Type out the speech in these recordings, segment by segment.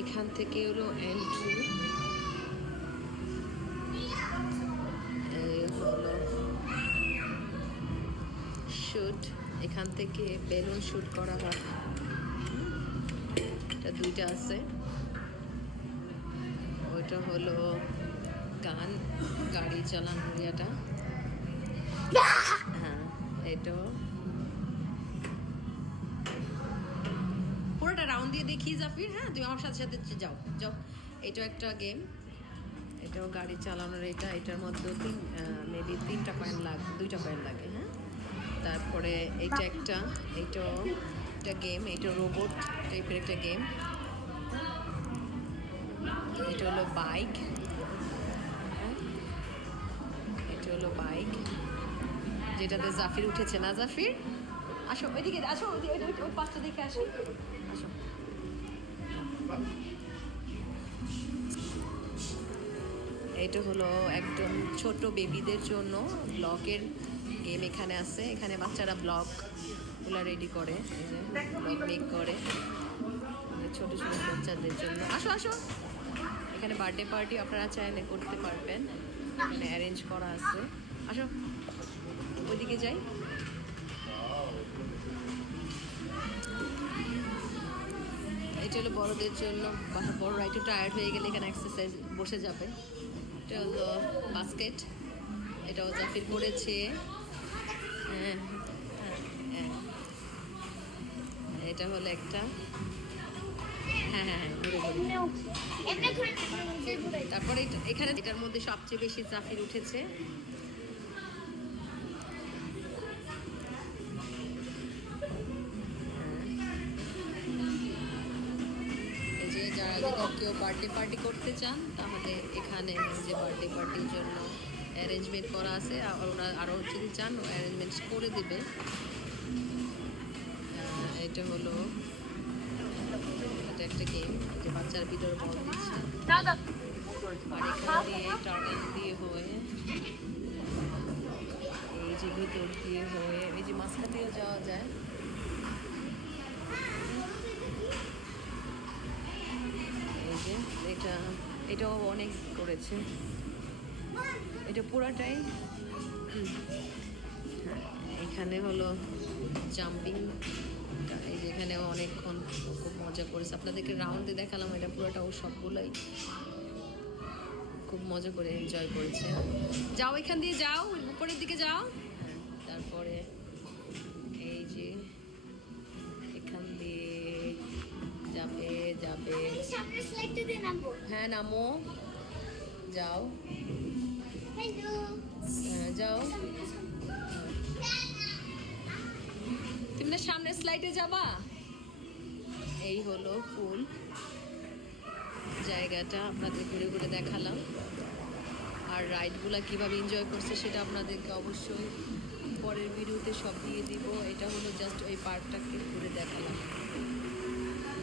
এখান থেকে হলো এন্ট্রি হলো শুট এখান থেকে বেলুন শুট করা হয়। এটা দুইটা আছে। ওইটা হলো গান, গাড়ি চালানোর ইয়েটা। হ্যাঁ এটাও। রাউন্ড দিয়ে দেখি জাফির। হ্যাঁ তুমি আমার সাথে সাথে যাও যাও। এটাও একটা গেম এটাও গাড়ি চালানোর এটা এটার মধ্যেও তিন মেবি তিনটা কয়েন লাগে দুইটা কয়েন লাগে হ্যাঁ? তারপরে এইটা একটা এইটাও একটা গেম এইটা রোবট টাইপের একটা গেম এটা হলো বাইক এটা হলো বাইক যেটাতে জাফির উঠেছে না জাফির? আসো ওইদিকে আসো ওই পাঁচটা দিকে আসো। আসো। এটা হলো একদম ছোট বেবিদের জন্য ব্লগের গেম এখানে আছে। এখানে বাচ্চারা ব্লগগুলো রেডি করে মেক করে। ছোট ছোট বাচ্চাদের জন্য। আসো আসো। এখানে বার্থডে পার্টি আপনারা চাইলে করতে পারবেন। এখানে অ্যারেঞ্জ করা আছে। আসো, ওইদিকে যাই। এটা হলো বড়দের জন্য বড়রা একটু টায়ার্ড হয়ে গেলে এখানে এক্সারসাইজ বসে যাবে। এটা হলো বাস্কেট এটাও জাফির করেছে। হ্যাঁ হ্যাঁ, হ্যাঁ। এটা হলো একটা। হ্যাঁ হ্যাঁ হ্যাঁ তারপরে এখানে এটার মধ্যে সবচেয়ে বেশি জাফির উঠেছে। যদি কেউ বার্থডে পার্টি করতে চান তাহলে এখানে যে বার্থডে পার্টির জন্য অ্যারেঞ্জমেন্ট করা আছে আর ওরা আরও যদি চান অ্যারেঞ্জমেন্ট করে দেবে। এটা হলো এটা একটা গেম যে বাচ্চারা ভিতরে বল দিচ্ছে। দাদা। আর দিয়ে টার্গেট দিয়ে হয়ে এই যে ভিতর দিয়ে হয়ে এই যে মাঝখান যাওয়া যায়। এটা, এটাও অনেক করেছে। এটা পুরাটাই এখানে হলো জাম্পিং এই যে এখানে অনেকক্ষণ খুব মজা করেছে। আপনাদেরকে রাউন্ডে দেখালাম, এটা পুরোটা ও সবগুলোই খুব মজা করে এনজয় করেছে। যাও এখান দিয়ে যাও, উপরের দিকে যাও। স্লাইডটা দিয়ে নামবো? হ্যাঁ নামো। যাও। হ্যালো হ্যাঁ, যাও। তুমি না সামনের স্লাইডে যাবা? এই হলো ফুল। জায়গাটা আপনাদের ঘুরে ঘুরে দেখালাম। আর রাইডগুলো কীভাবে এনজয় করছে সেটা আপনাদেরকে অবশ্যই পরের ভিডিওতে সব দিয়ে দিব। এটা হলো জাস্ট ওই পার্কটাকে ঘুরে দেখালাম।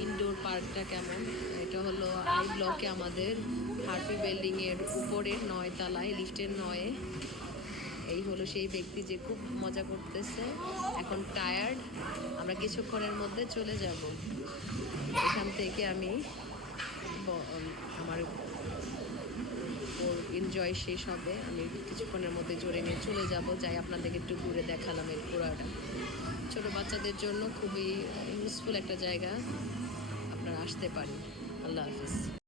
ইনডোর পার্কটা কেমন? এটা হলো আই ব্লকে আমাদের হার্পি বিল্ডিং এর উপরের নয় তলায়, লিফটের নয়ে। এই হলো সেই ব্যক্তি যে খুব মজা করতেছে। এখন টায়ার্ড আমরা কিছুক্ষণের মধ্যে চলে যাব। এখান থেকে আমি আমার ওর এনজয় শেষ হবে। আমি কিছুক্ষণের মধ্যে জোরে নিয়ে চলে যাব। যাই আপনাদেরকে একটু ঘুরে দেখালাম এর পুরাটা। ছোটো বাচ্চাদের জন্য খুবই ইউজফুল একটা জায়গা। আসতে পারি। আল্লাহ হাফিজ।